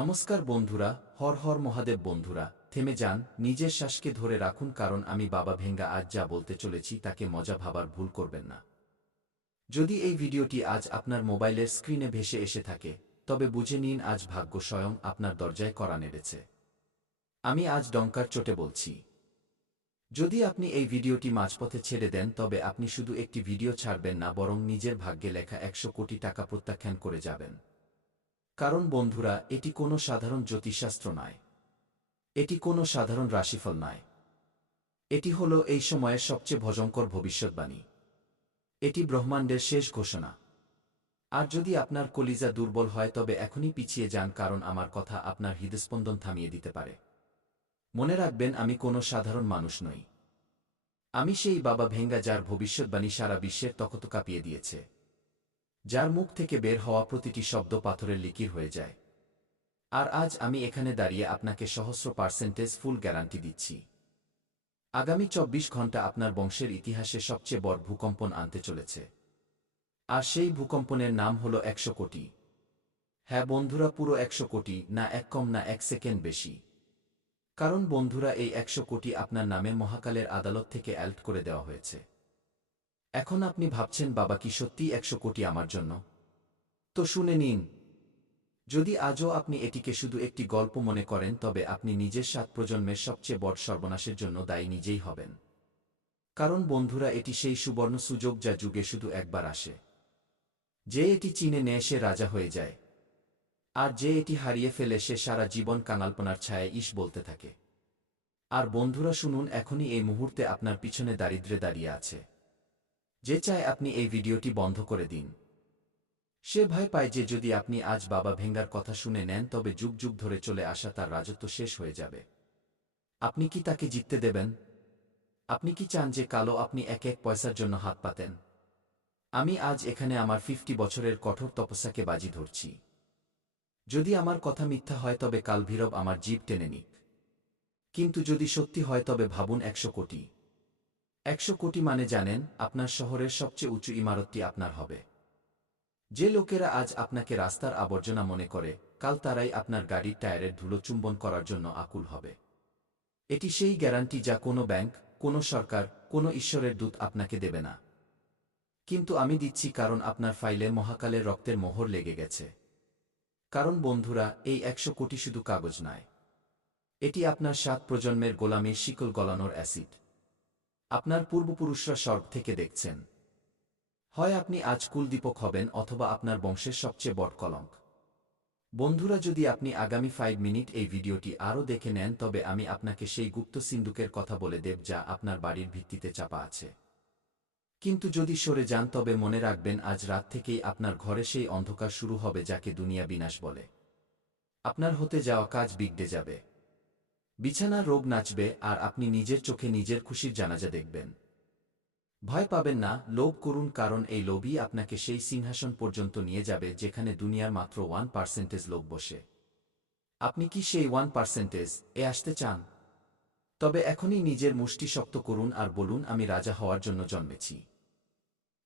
নমস্কার বন্ধুরা, হর হর মহাদেব বন্ধুরা, থেমে যান, নিজের শ্বাসকে ধরে রাখুন কারণ আমি বাবা ভেঙ্গা আজ যা বলতে চলেছি তাকে মজা ভাবার ভুল করবেন না। যদি এই ভিডিওটি আজ আপনার মোবাইলের স্ক্রিনে ভেসে এসে থাকে, তবে বুঝে নিন আজ ভাগ্য স্বয়ং আপনার দরজায় কড়া নেড়েছে। আমি আজ ডঙ্কার চোটে বলছি। যদি আপনি এই ভিডিওটি মাঝপথে ছেড়ে দেন তবে আপনি শুধু একটি ভিডিও ছাড়বেন না, বরং নিজের ভাগ্যে লেখা 100 কোটি টাকা প্রত্যাখ্যান করে যাবেন। কারণ বন্ধুরা, এটি কোনো সাধারণ জ্যোতিষশাস্ত্র নয়, এটি কোনো সাধারণ রাশিফল নয়, এটি হলো এই সময়ের সবচেয়ে ভয়ঙ্কর ভবিষ্যৎবাণী। এটি ব্রহ্মাণ্ডের শেষ ঘোষণা। আর যদি আপনার কলিজা দুর্বল হয় তবে এখনই পিছিয়ে যান, কারণ আমার কথা আপনার হৃদস্পন্দন থামিয়ে দিতে পারে। মনে রাখবেন, আমি কোনো সাধারণ মানুষ নই। আমি সেই বাবা ভেঙ্গা যার ভবিষ্যৎবাণী সারা বিশ্বের তখত কাঁপিয়ে দিয়েছে, যার মুখ থেকে বের হওয়া প্রতিটি শব্দ পাথরের লিকির হয়ে যায়। আর আজ আমি এখানে দাঁড়িয়ে আপনাকে 100% ফুল গ্যারান্টি দিচ্ছি, আগামী 24 ঘণ্টা আপনার বংশের ইতিহাসে সবচেয়ে বড় ভূকম্পন আনতে চলেছে। আর সেই ভূকম্পনের নাম হলো 100 কোটি। হ্যাঁ বন্ধুরা, পুরো 100 কোটি, না এক কম না এক সেকেন্ড বেশি। কারণ বন্ধুরা, এই 100 কোটি আপনার নামে মহাকালের আদালত থেকে অ্যাল্ট করে দেওয়া হয়েছে। এখন আপনি ভাবছেন, বাবা কি সত্যি 100 কোটি আমার জন্য? তো শুনে নিন। যদি আজও আপনি এটিকে শুধু একটি গল্প মনে করেন তবে আপনি নিজের 7 প্রজন্মের সবচেয়ে বড় সর্বনাশের জন্য দায়ী নিজেই হবেন। কারণ বন্ধুরা, এটি সেই সুবর্ণ সুযোগ যা যুগে শুধু একবার আসে। যে এটি চিনে নেয় সে রাজা হয়ে যায়, আর যে এটি হারিয়ে ফেলে সে সারা জীবন কাঙালপনার ছায়ায় ইস বলতে থাকে। আর বন্ধুরা শুনুন, এখনই এই মুহূর্তে আপনার পিছনে দারিদ্র্যে দাঁড়িয়ে আছে, যে চায় আপনি এই ভিডিওটি বন্ধ করে দিন। সে ভয় পায় যে যদি আপনি আজ বাবা ভেঙ্গার কথা শুনে নেন তবে যুগ যুগ ধরে চলে আসা তার রাজত্ব শেষ হয়ে যাবে। আপনি কি তাকে জিততে দেবেন? আপনি কি চান যে কালো আপনি এক এক পয়সার জন্য হাত পাতেন? আমি আজ এখানে আমার 50 বছরের কঠোর তপস্যাকে বাজি ধরছি। যদি আমার কথা মিথ্যা হয় তবে কাল ভীরব আমার জীব টেনে নিক। কিন্তু যদি সত্যি হয় তবে ভাবুন, 100 কোটি। 100 কোটি মানে জানেন, আপনার শহরের সবচেয়ে উঁচু ইমারতটি আপনার হবে। যে লোকেরা আজ আপনাকে রাস্তার আবর্জনা মনে করে, কাল তারাই আপনার গাড়ির টায়ারের ধুলো চুম্বন করার জন্য আকুল হবে। এটি সেই গ্যারান্টি যা কোনো ব্যাংক, কোনো সরকার, কোনো ঈশ্বরের দূত আপনাকে দেবে না। কিন্তু আমি দিচ্ছি, কারণ আপনার ফাইলে মহাকালের রক্তের মোহর লেগে গেছে। কারণ বন্ধুরা, এই 100 কোটি শুধু কাগজ নয়, এটি আপনার 7 প্রজন্মের গোলামীর শিকল গলানোর অ্যাসিড। আপনার পূর্বপুরুষরা স্বর্গ থেকে দেখছেন। হয় আপনি আজ কুলদীপক হবেন অথবা আপনার বংশের সবচেয়ে বড় কলঙ্ক। বন্ধুরা, যদি আপনি আগামী 5 মিনিট এই ভিডিওটি আরও দেখে নেন তবে আমি আপনাকে সেই গুপ্ত সিন্দুকের কথা বলে দেব যা আপনার বাড়ির ভিত্তিতে চাপা আছে। কিন্তু যদি সরে যান তবে মনে রাখবেন, আজ রাত থেকেই আপনার ঘরে সেই অন্ধকার শুরু হবে যাকে দুনিয়া বিনাশ বলে। আপনার হতে যাওয়া কাজ বিগড়ে যাবে, বিছানা রোগ নাচবে, আর আপনি নিজের চোখে নিজের খুশির জানাজা দেখবেন। ভয় পাবেন না, লোভ করুন, কারণ এই লোভই আপনাকে সেই সিংহাসন পর্যন্ত নিয়ে যাবে যেখানে দুনিয়ার মাত্র 1% লোক বসে। আপনি কি সেই 1% এ আসতে চান? তবে এখনই নিজের মুষ্টি শক্ত করুন আর বলুন, আমি রাজা হওয়ার জন্য জন্মেছি।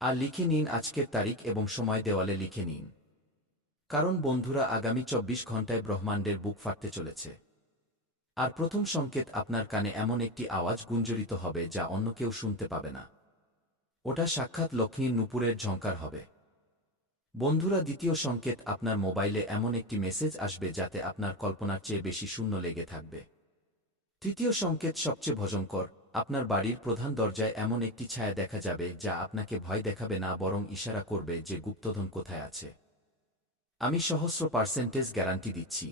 আর লিখে নিন আজকের তারিখ এবং সময়, দেওয়ালে লিখে নিন। কারণ বন্ধুরা, আগামী 24 ঘণ্টায় ব্রহ্মাণ্ডের বুক ফাটতে চলেছে। আর প্রথম সংকেত, আপনার কানে এমন একটি আওয়াজ গুঞ্জরিত হবে যা অন্য কেউ শুনতে পাবে না। ওটা সাক্ষাৎ লক্ষ্মীর নূপুরের ঝঙ্কার হবে। বন্ধুরা, দ্বিতীয় সংকেত, আপনার মোবাইলে এমন একটি মেসেজ আসবে যাতে আপনার কল্পনার চেয়ে বেশি শূন্য লেগে থাকবে। তৃতীয় সংকেত সবচেয়ে ভয়ঙ্কর, আপনার বাড়ির প্রধান দরজায় এমন একটি ছায়া দেখা যাবে যা আপনাকে ভয় দেখাবে না, বরং ইশারা করবে যে গুপ্তধন কোথায় আছে। আমি 100% গ্যারান্টি দিচ্ছি।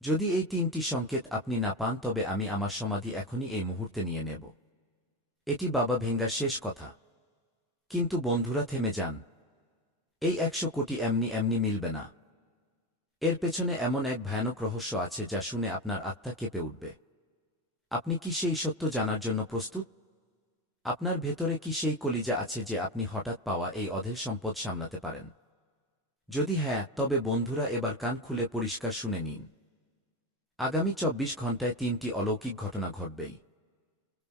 যদি এই 3টি সংকেত আপনি না পান তবে আমি আমার সমাধি এখনই এই মুহূর্তে নিয়ে নেব। এটি বাবা ভেঙ্গার শেষ কথা। কিন্তু বন্ধুরা, থেমে যান। এই 100 কোটি এমনি এমনি মিলবে না। এর পেছনে এমন এক ভয়ানক রহস্য আছে যা শুনে আপনার আত্মা কেঁপে উঠবে। আপনি কি সেই সত্য জানার জন্য প্রস্তুত? আপনার ভেতরে কি সেই কলিজা আছে যে আপনি হঠাৎ পাওয়া এই অধের সম্পদ সামলাতে পারেন? যদি হ্যাঁ, তবে বন্ধুরা এবার কান খুলে পরিষ্কার শুনে নিন। আগামী 24 ঘণ্টায় 3টি অলৌকিক ঘটনা ঘটবেই।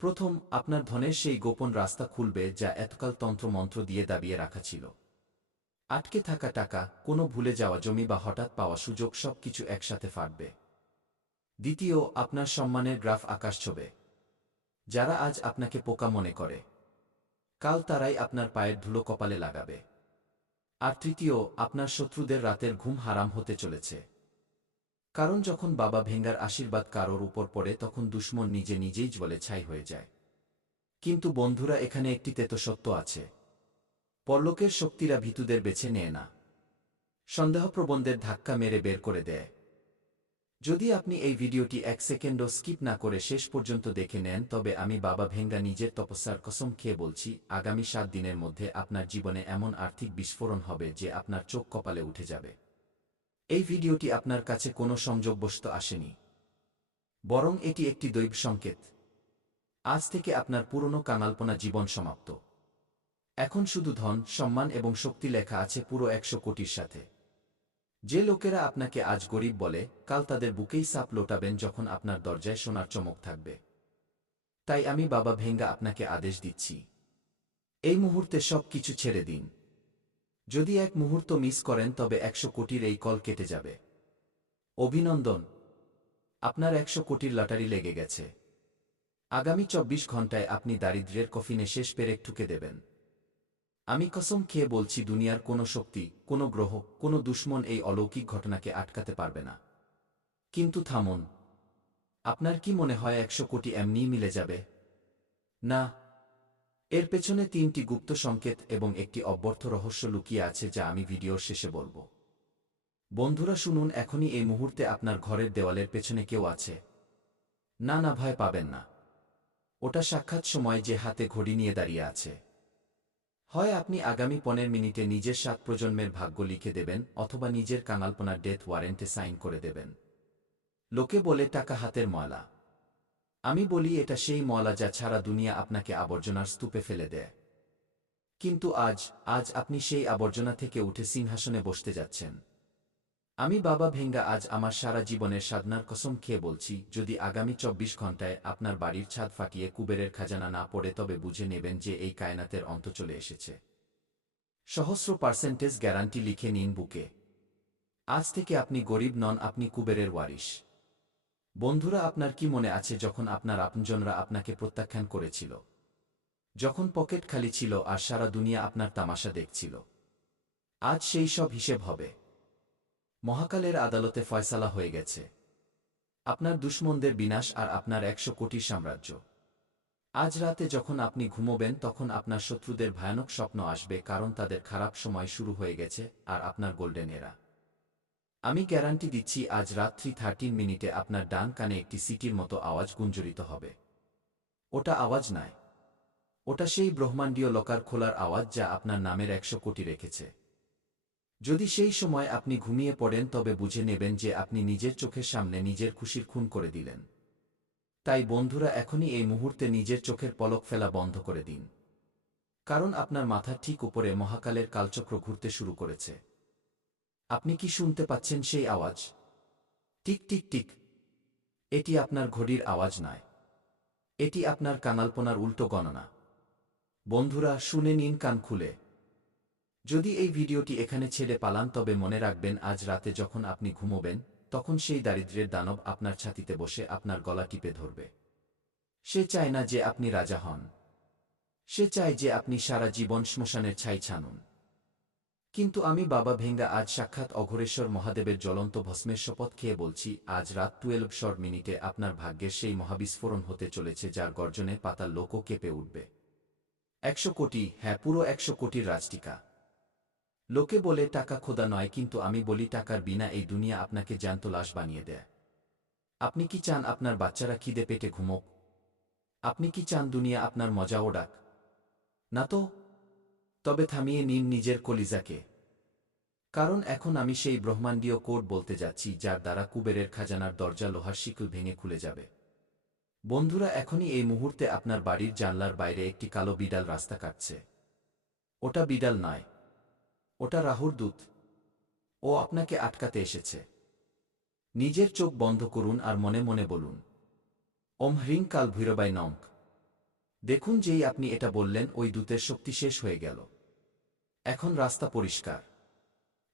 প্রথম, আপনার ধনের সেই গোপন রাস্তা খুলবে যা এতকাল তন্ত্রমন্ত্র দিয়ে দাবিয়ে রাখা ছিল। আটকে থাকা টাকা, কোনো ভুলে যাওয়া জমি বা হঠাৎ পাওয়া সুযোগ সবকিছু একসাথে ফাটবে। দ্বিতীয়, আপনার সম্মানের গ্রাফ আকাশ ছোঁবে। যারা আজ আপনাকে পোকা মনে করে, কাল তারাই আপনার পায়ের ধুলো কপালে লাগাবে। আর তৃতীয়, আপনার শত্রুদের রাতের ঘুম হারাম হতে চলেছে। কারণ যখন বাবা ভেঙ্গার আশীর্বাদ কারোর উপর পড়ে তখন দুশমন নিজে নিজেই জ্বলে ছাই হয়ে যায়। কিন্তু বন্ধুরা, এখানে একটি তেতো সত্য আছে। পরলোকের শক্তিরা ভীতুদের বেছে নেয় না, সন্দেহপ্রবণদের ধাক্কা মেরে বের করে দেয়। যদি আপনি এই ভিডিওটি এক সেকেন্ডও স্কিপ না করে শেষ পর্যন্ত দেখে নেন, তবে আমি বাবা ভেঙ্গা নিজের তপস্যার কসম খেয়ে বলছি, আগামী 7 দিনের মধ্যে আপনার জীবনে এমন আর্থিক বিস্ফোরণ হবে যে আপনার চোখ কপালে উঠে যাবে। এই ভিডিওটি আপনার কাছে কোনো সংযোগবশত আসেনি, বরং এটি একটি দৈব সংকেত। আজ থেকে আপনার পুরনো কাঙালপনা জীবন সমাপ্ত। এখন শুধু ধন, সম্মান এবং শক্তি লেখা আছে পুরো 100 কোটির সাথে। যে লোকেরা আপনাকে আজ গরিব বলে, কাল তাদের বুকেই সাপ লোটাবেন যখন আপনার দরজায় সোনার চমক থাকবে। তাই আমি বাবা ভেঙ্গা আপনাকে আদেশ দিচ্ছি, এই মুহূর্তে সব কিছু ছেড়ে দিন। যদি এক মুহূর্ত মিস করেন তবে 100 কোটির এই কল কেটে যাবে। অভিনন্দন, আপনার 100 কোটির লটারি লেগে গেছে। আগামী 24 ঘন্টায় আপনি দারিদ্র্যের কফিনে শেষ পেরেক ঠুকে দেবেন। আমি কসম খেয়ে বলছি, দুনিয়ার কোনো শক্তি, কোনো গ্রহ, কোনো দুশমন এই অলৌকিক ঘটনাকে আটকাতে পারবে না। কিন্তু থামুন, আপনার কি মনে হয় 100 কোটি এমনিই মিলে যাবে? না, এর পেছনে 3টি গুপ্ত সংকেত এবং একটি অব্যর্থ রহস্য লুকিয়ে আছে যা আমি ভিডিওর শেষে বলবো। বন্ধুরা শুনুন, এখনই এই মুহূর্তে আপনার ঘরের দেওয়ালের পেছনে কেউ আছে। না না, ভয় পাবেন না। ওটা সাক্ষাৎ সময় যে হাতে ঘড়ি নিয়ে দাঁড়িয়ে আছে। হয় আপনি আগামী 15 মিনিটে নিজের 7 প্রজন্মের ভাগ্য লিখে দেবেন, অথবা নিজের কাঙালপনার ডেথ ওয়ারেন্টে সাইন করে দেবেন। লোকে বলে টাকা হাতের ময়লা। আমি বলি এটা সেই ময়লা যা ছাড়া দুনিয়া আপনাকে আবর্জনার স্তূপে ফেলে দেয়। কিন্তু আজ আপনি সেই আবর্জনা থেকে উঠে সিংহাসনে বসতে যাচ্ছেন। আমি বাবা ভেঙ্গা আজ আমার সারা জীবনের সাধনার কসম খেয়ে বলছি, যদি আগামী 24 ঘন্টায় আপনার বাড়ির ছাদ ফাটিয়ে কুবেরের খাজানা না পড়ে তবে বুঝে নেবেন যে এই কায়নাতের অন্ত চলে এসেছে। সহস্র% গ্যারান্টি লিখে নিন বুকে। আজ থেকে আপনি গরিব নন, আপনি কুবেরের ওয়ারিশ। বন্ধুরা, আপনার কি মনে আছে যখন আপনার আপনজনরা আপনাকে প্রত্যাখ্যান করেছিল? যখন পকেট খালি ছিল আর সারা দুনিয়া আপনার তামাশা দেখছিল? আজ সেই সব হিসেব হবে। মহাকালের আদালতে ফয়সালা হয়ে গেছে। আপনার দুশমনদের বিনাশ আর আপনার 100 কোটির সাম্রাজ্য। আজ রাতে যখন আপনি ঘুমোবেন তখন আপনার শত্রুদের ভয়ানক স্বপ্ন আসবে, কারণ তাদের খারাপ সময় শুরু হয়ে গেছে আর আপনার গোল্ডেন এরা। আমি গ্যারান্টি দিচ্ছি, আজ রাত্রি 13 মিনিটে আপনার ডান কানে একটি সিটির মতো আওয়াজ গুঞ্জরিত হবে। ওটা আওয়াজ নয়, ওটা সেই ব্রহ্মাণ্ডীয় লকার খোলার আওয়াজ যা আপনার নামের 100 কোটি রেখেছে। যদি সেই সময় আপনি ঘুমিয়ে পড়েন তবে বুঝে নেবেন যে আপনি নিজের চোখের সামনে নিজের খুশির খুন করে দিলেন। তাই বন্ধুরা, এখনই এই মুহূর্তে নিজের চোখের পলক ফেলা বন্ধ করে দিন। কারণ আপনার মাথার ঠিক উপরে মহাকালের কালচক্র ঘুরতে শুরু করেছে। আপনি কি শুনতে পাচ্ছেন সেই আওয়াজ? Tick tick tick. এটি আপনার ঘড়ির আওয়াজ নয়, এটি আপনার কাঙালপনার উল্টো গণনা। বন্ধুরা শুনে নিন কান খুলে। যদি এই ভিডিওটি এখানে ছেড়ে পালান তবে মনে রাখবেন, আজ রাতে যখন আপনি ঘুমোবেন তখন সেই দারিদ্র্যের দানব আপনার ছাতিতে বসে আপনার গলা টিপে ধরবে। সে চায় না যে আপনি রাজা হন, সে চায় যে আপনি সারা জীবন শ্মশানের ছাই ছানুন। কিন্তু আমি বাবা ভেঙ্গা আজ সাক্ষাৎ অঘোরেশ্বর মহাদেবের জ্বলন্ত ভস্মের শপথ খেয়ে বলছি, আজ রাত 12 মিনিটে আপনার ভাগ্যের সেই মহাবিস্ফোরণ হতে চলেছে যার গর্জনে পাতাল লোকও কেঁপে উঠবে। 100 কোটি, হ্যাঁ পুরো 100 কোটির রাজটিকা। লোকে বলে টাকা খোদা নয়, কিন্তু আমি বলি টাকার বিনা এই দুনিয়া আপনাকে জ্যান্ত লাশ বানিয়ে দেয়। আপনি কি চান আপনার বাচ্চারা খিদে পেটে ঘুমোক? আপনি কি চান দুনিয়া আপনার মজা ওড়াক? না তো। তবে থামিয়ে নিন নিজের কলিজাকে, কারণ এখন আমি সেই ব্রহ্মাণ্ডীয় কোড বলতে যাচ্ছি যার দ্বারা কুবেরের খাজানার দরজা লোহার শিকল ভেঙে খুলে যাবে। বন্ধুরা, এখনই এই মুহূর্তে আপনার বাড়ির জানলার বাইরে একটি কালো বিড়াল রাস্তা কাটছে। ওটা বিড়াল নয়, ওটা রাহুর দূত। ও আপনাকে আটকাতে এসেছে। নিজের চোখ বন্ধ করুন আর মনে মনে বলুন, ওম হ্রিং কাল ভৈরবাই নমঃ। দেখুন, যেই আপনি এটা বললেন ওই দূতের শক্তি শেষ হয়ে গেল। এখন রাস্তা পরিষ্কার।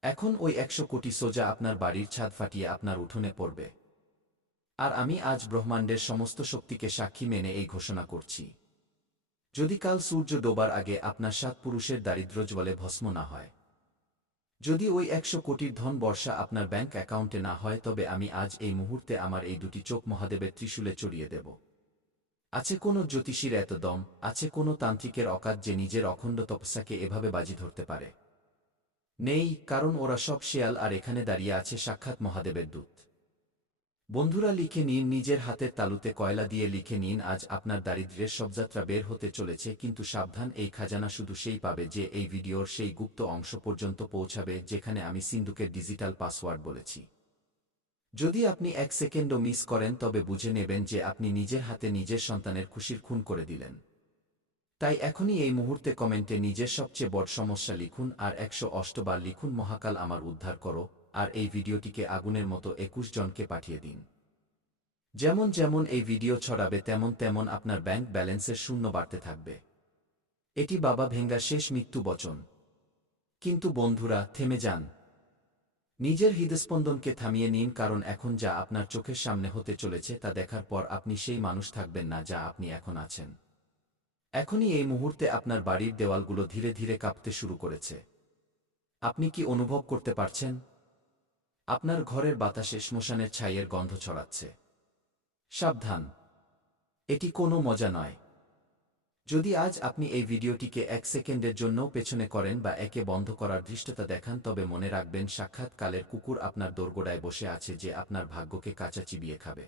এখন ওই 100 কোটি সোজা আপনার বাড়ির ছাদ ফাটিয়ে আপনার উঠোনে পড়বে। আর আমি আজ ব্রহ্মাণ্ডের সমস্ত শক্তিকে সাক্ষী মেনে এই ঘোষণা করছি, যদি কাল সূর্য ডোবার আগে আপনার 7 পুরুষের দারিদ্র্য জ্বলে ভস্ম না হয়, যদি ওই 100 কোটির ধন বর্ষা আপনার ব্যাংক অ্যাকাউন্টে না হয়, তবে আমি আজ এই মুহূর্তে আমার এই দুটি চোখ মহাদেবের ত্রিশূলে চড়িয়ে দেব। আছে কোনো জ্যোতিষীর এত দম, আছে কোনো তান্ত্রিকের অকাত যে নিজের অখণ্ড তপস্যাকে এভাবে বাজি ধরতে পারে? নেই, কারণ ওরা সব শেয়াল, আর এখানে দাঁড়িয়ে আছে সাক্ষাৎ মহাদেবের দূত। বন্ধুরা, লিখে নিন, নিজের হাতের তালুতে কয়লা দিয়ে লিখে নিন, আজ আপনার দারিদ্র্যের শবযাত্রা বের হতে চলেছে। কিন্তু সাবধান, এই খাজানা শুধু সেই পাবে যে এই ভিডিওর সেই গুপ্ত অংশ পর্যন্ত পৌঁছাবে যেখানে আমি সিন্ধুকের ডিজিটাল পাসওয়ার্ড বলেছি। যদি আপনি 1 সেকেন্ডও মিস করেন, তবে বুঝে নেবেন যে আপনি নিজের হাতে নিজের সন্তানের খুশির খুন করে দিলেন। তাই এখনই এই মুহূর্তে কমেন্টে নিজের সবচেয়ে বড় সমস্যা লিখুন, আর 108 বার লিখুন, মহাকাল আমার উদ্ধার করো। আর এই ভিডিওটিকে আগুনের মতো 21 জনকে পাঠিয়ে দিন। যেমন যেমন এই ভিডিও ছড়াবে, তেমন তেমন আপনার ব্যাংক ব্যালেন্সের শূন্য বাড়তে থাকবে। এটি বাবা ভেঙ্গার শেষ মৃত্যু বচন। কিন্তু বন্ধুরা, থেমে যান। নিজের হৃদস্পন্দনকে থামিয়ে নিন, কারণ এখন যা আপনার চোখের সামনে হতে চলেছে তা দেখার পর আপনি সেই মানুষ থাকবেন না যা আপনি এখন আছেন। এখনই এই মুহূর্তে আপনার বাড়ির দেওয়ালগুলো ধীরে ধীরে কাঁপতে শুরু করেছে। আপনি কি অনুভব করতে পারছেন? আপনার ঘরের বাতাসে শ্মশানের ছাইয়ের গন্ধ ছড়াচ্ছে। সাবধান, এটি কোনো মজা নয়। যদি আজ আপনি এই ভিডিওটিকে 1 সেকেন্ডের জন্যও পেছনে করেন বা একে বন্ধ করার ধৃষ্টতা দেখান, তবে মনে রাখবেন সাক্ষাৎ কালের কুকুর আপনার দোরগোড়ায় বসে আছে যে আপনার ভাগ্যকে কাঁচা চিবিয়ে খাবে।